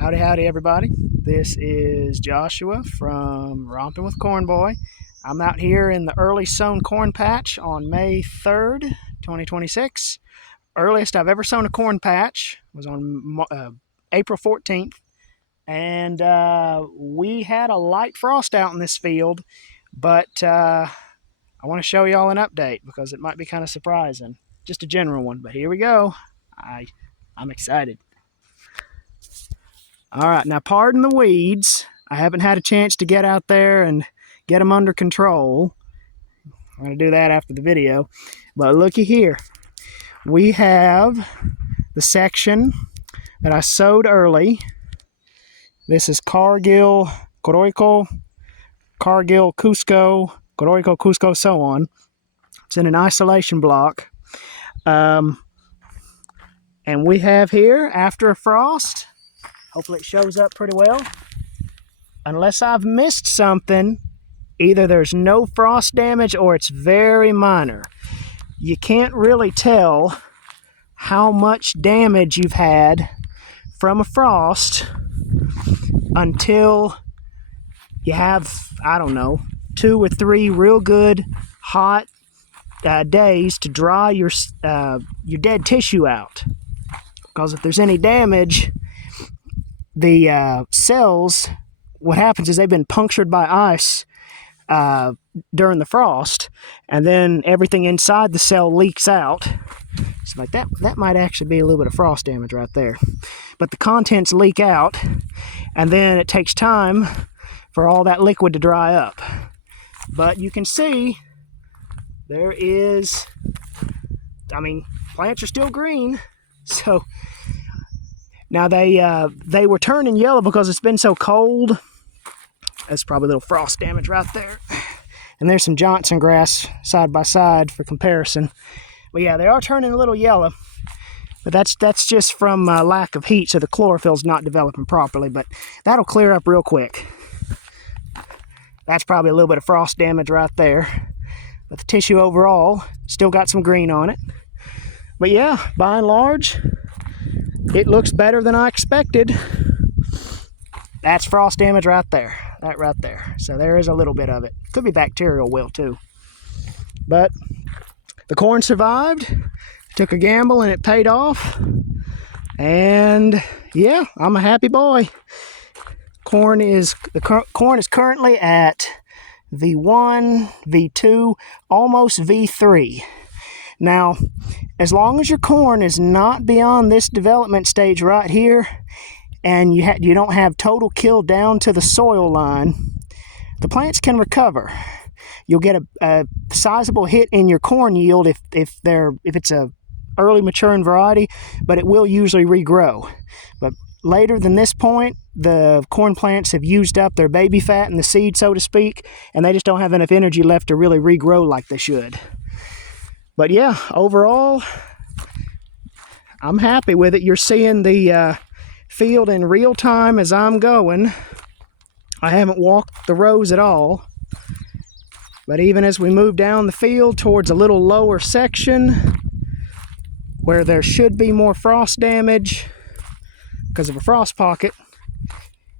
Howdy, howdy, everybody. This is Joshua from Romping with Corn Boy. I'm out here in the early sown corn patch on May 3rd, 2026. Earliest I've ever sown a corn patch was on April 14th. And we had a light frost out in this field, but I want to show y'all an update because it might be kind of surprising. Just a general one, but here we go. I'm excited. All right, now pardon the weeds. I haven't had a chance to get out there and get them under control. I'm going to do that after the video. But looky here. We have the section that I sowed early. This is Cargill, Coroico, Cargill, Cusco, Coroico, Cusco, so on. It's in an isolation block. And we have here, after a frost, hopefully it shows up pretty well. Unless I've missed something, either there's no frost damage or it's very minor. You can't really tell how much damage you've had from a frost until you have, I don't know, 2 or 3 real good hot days to dry your dead tissue out. Because if there's any damage, the cells, what happens is they've been punctured by ice during the frost, and then everything inside the cell leaks out. So like that might actually be a little bit of frost damage right there. But the contents leak out, and then it takes time for all that liquid to dry up. But you can see there is, plants are still green. So now they were turning yellow because it's been so cold. That's probably a little frost damage right there. And there's some Johnson grass side by side for comparison. But yeah, they are turning a little yellow. But that's just from lack of heat, so the chlorophyll's not developing properly. But that'll clear up real quick. That's probably a little bit of frost damage right there. But the tissue overall still got some green on it. But yeah, by and large, it looks better than I expected. That's frost damage right there. That right there. So there is a little bit of it. Could be bacterial wilt too. But the corn survived. Took a gamble and it paid off. And yeah, I'm a happy boy. Corn is currently at V1, V2, almost V3. Now, as long as your corn is not beyond this development stage right here, and you don't have total kill down to the soil line, the plants can recover. You'll get a sizable hit in your corn yield if it's a early maturing variety, but it will usually regrow. But later than this point, the corn plants have used up their baby fat in the seed, so to speak, and they just don't have enough energy left to really regrow like they should. But yeah, overall, I'm happy with it. You're seeing the field in real time as I'm going. I haven't walked the rows at all. But even as we move down the field towards a little lower section where there should be more frost damage because of a frost pocket,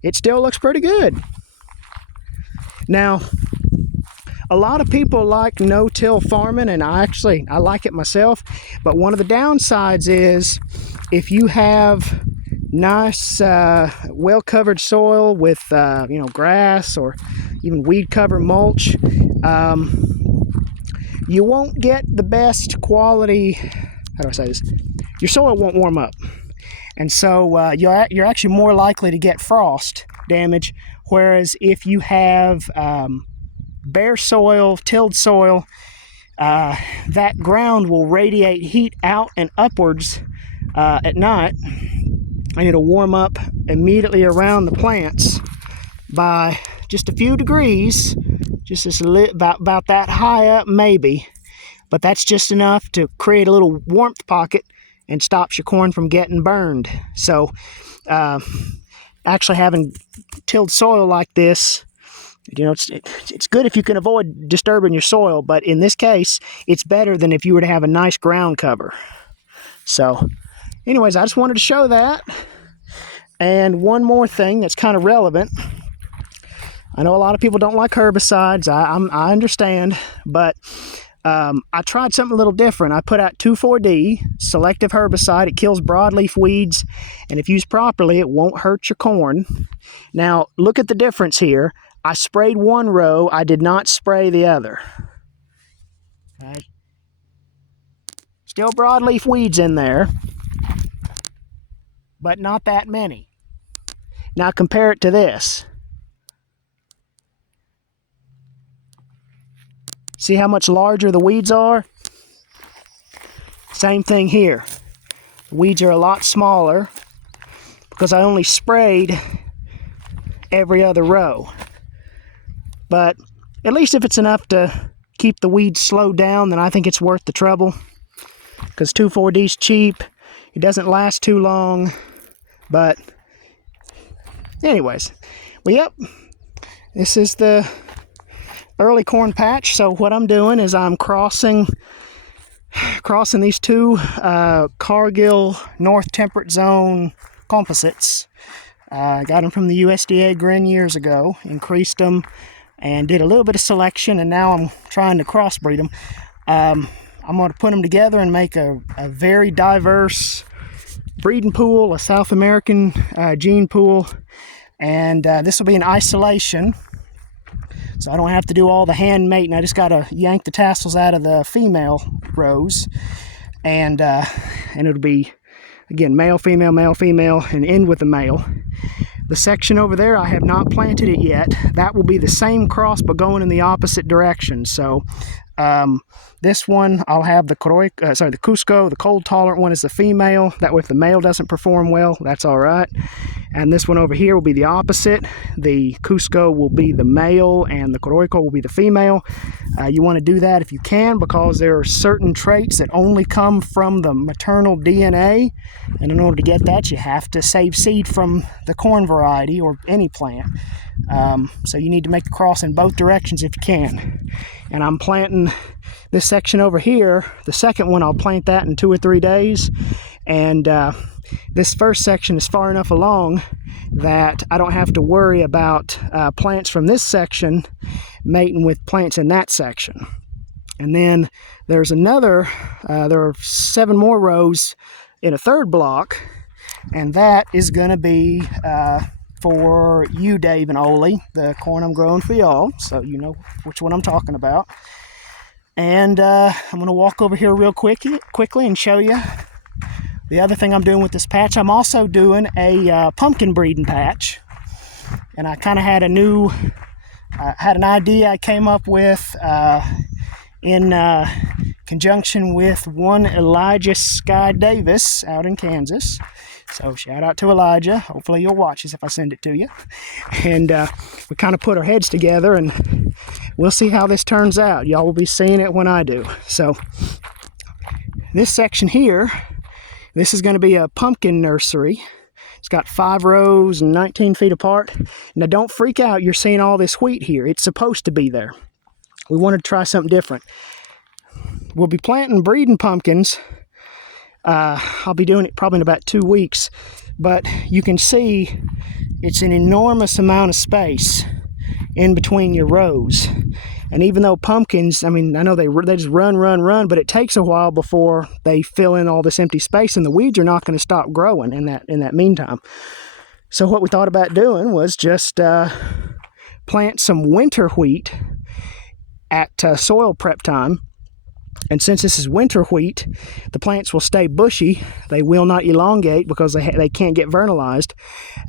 it still looks pretty good. Now, a lot of people like no-till farming, and I like it myself, but one of the downsides is if you have nice well-covered soil with grass or even weed cover mulch, you won't get the best quality. How do I say this? Your soil won't warm up, and so you're actually more likely to get frost damage. Whereas if you have bare soil, tilled soil, that ground will radiate heat out and upwards at night, and it'll warm up immediately around the plants by just a few degrees, just about that high up maybe, but that's just enough to create a little warmth pocket and stops your corn from getting burned. So actually having tilled soil like this, it's good if you can avoid disturbing your soil, but in this case, it's better than if you were to have a nice ground cover. So anyways, I just wanted to show that. And one more thing that's kind of relevant. I know a lot of people don't like herbicides. I understand, but I tried something a little different. I put out 2,4-D, selective herbicide. It kills broadleaf weeds, and if used properly, it won't hurt your corn. Now, look at the difference here. I sprayed one row. I did not spray the other. Okay. Still broadleaf weeds in there, but not that many. Now compare it to this. See how much larger the weeds are? Same thing here. The weeds are a lot smaller because I only sprayed every other row. But at least if it's enough to keep the weeds slowed down, then I think it's worth the trouble. Because 2,4-D's cheap. It doesn't last too long. But anyways, well, yep. This is the early corn patch. So what I'm doing is I'm crossing these two Cargill North Temperate Zone composites. I got them from the USDA Grin years ago, increased them, and did a little bit of selection, and now I'm trying to crossbreed them. I'm going to put them together and make a very diverse breeding pool, a South American gene pool, and this will be an isolation. So I don't have to do all the hand mating. I just got to yank the tassels out of the female rows. And it'll be, again, male, female, and end with the male. The section over there, I have not planted it yet. That will be the same cross, but going in the opposite direction. So this one, I'll have the Cusco, the cold tolerant one is the female. That way if the male doesn't perform well, that's all right. And this one over here will be the opposite. The Cusco will be the male and the Coroico will be the female. You want to do that if you can, because there are certain traits that only come from the maternal DNA. And in order to get that, you have to save seed from the corn variety or any plant. So you need to make the cross in both directions if you can. And I'm planting this section over here. The second one, I'll plant that in 2 or 3 days. And this first section is far enough along that I don't have to worry about plants from this section mating with plants in that section. And then there's another, there are 7 more rows in a third block, and that is going to be for you, Dave and Ole, the corn I'm growing for y'all, so you know which one I'm talking about. And I'm going to walk over here real quickly and show you the other thing I'm doing with this patch. I'm also doing a pumpkin breeding patch, and I kind of had an idea I came up with in conjunction with one Elijah Sky Davis out in Kansas. So shout out to Elijah. Hopefully you'll watch this if I send it to you. And we kind of put our heads together, and we'll see how this turns out. Y'all will be seeing it when I do. So this section here, this is going to be a pumpkin nursery. It's got 5 rows and 19 feet apart. Now don't freak out, you're seeing all this wheat here. It's supposed to be there. We wanted to try something different. We'll be planting breeding pumpkins. I'll be doing it probably in about 2 weeks, but you can see it's an enormous amount of space in between your rows. And even though pumpkins, I mean, I know they just run, but it takes a while before they fill in all this empty space, and the weeds are not going to stop growing in that meantime. So what we thought about doing was just plant some winter wheat at soil prep time. And since this is winter wheat, the plants will stay bushy. They will not elongate because they can't get vernalized,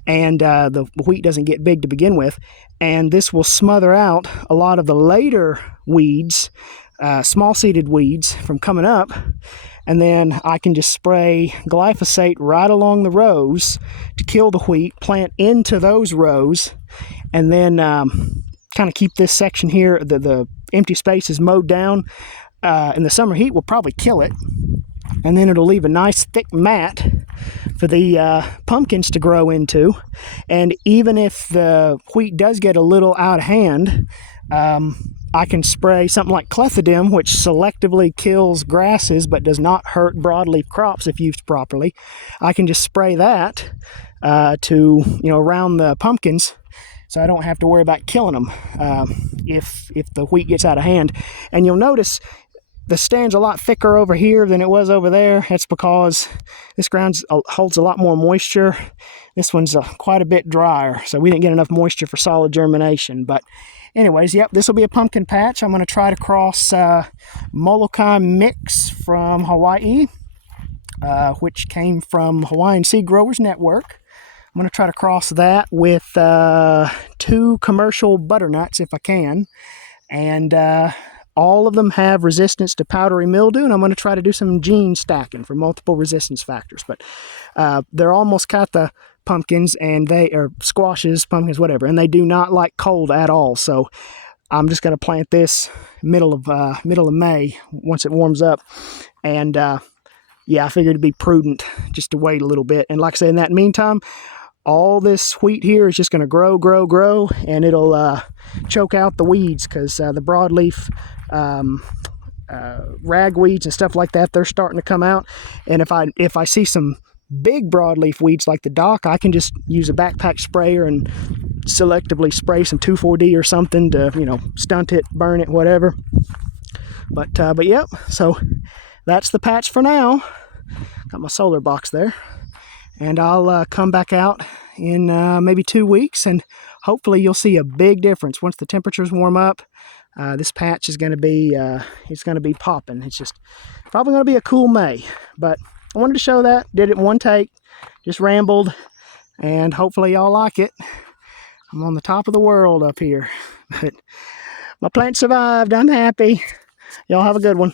and the wheat doesn't get big to begin with. And this will smother out a lot of the later weeds, small-seeded weeds, from coming up. And then I can just spray glyphosate right along the rows to kill the wheat, plant into those rows, and then kind of keep this section here, the empty spaces, mowed down. In the summer heat will probably kill it, and then it'll leave a nice thick mat for the pumpkins to grow into. And even if the wheat does get a little out of hand, I can spray something like clethodim, which selectively kills grasses but does not hurt broadleaf crops if used properly. I can just spray that to, around the pumpkins, so I don't have to worry about killing them if the wheat gets out of hand. And you'll notice the stand's a lot thicker over here than it was over there. That's because this ground holds a lot more moisture. This one's quite a bit drier, so we didn't get enough moisture for solid germination. But anyways, yep, this will be a pumpkin patch. I'm going to try to cross Molokai Mix from Hawaii, which came from Hawaiian Seed Growers Network. I'm going to try to cross that with 2 commercial butternuts if I can. And all of them have resistance to powdery mildew, and I'm going to try to do some gene stacking for multiple resistance factors. But they're almost kata pumpkins, and they are squashes, pumpkins, whatever, and they do not like cold at all. So I'm just going to plant this middle of May once it warms up. And yeah, I figured it'd be prudent just to wait a little bit. And like I said, in that meantime, all this wheat here is just going to grow, and it'll choke out the weeds, because the broadleaf ragweeds and stuff like that, they're starting to come out. And if I see some big broadleaf weeds like the dock, I can just use a backpack sprayer and selectively spray some 2,4-D or something to stunt it, burn it, whatever. But yep, so that's the patch for now. Got my solar box there, and I'll come back out in maybe 2 weeks, and hopefully you'll see a big difference once the temperatures warm up. This patch is going to be popping. It's just probably going to be a cool May. But I wanted to show that. Did it in one take. Just rambled, and hopefully y'all like it. I'm on the top of the world up here, but my plant survived. I'm happy. Y'all have a good one.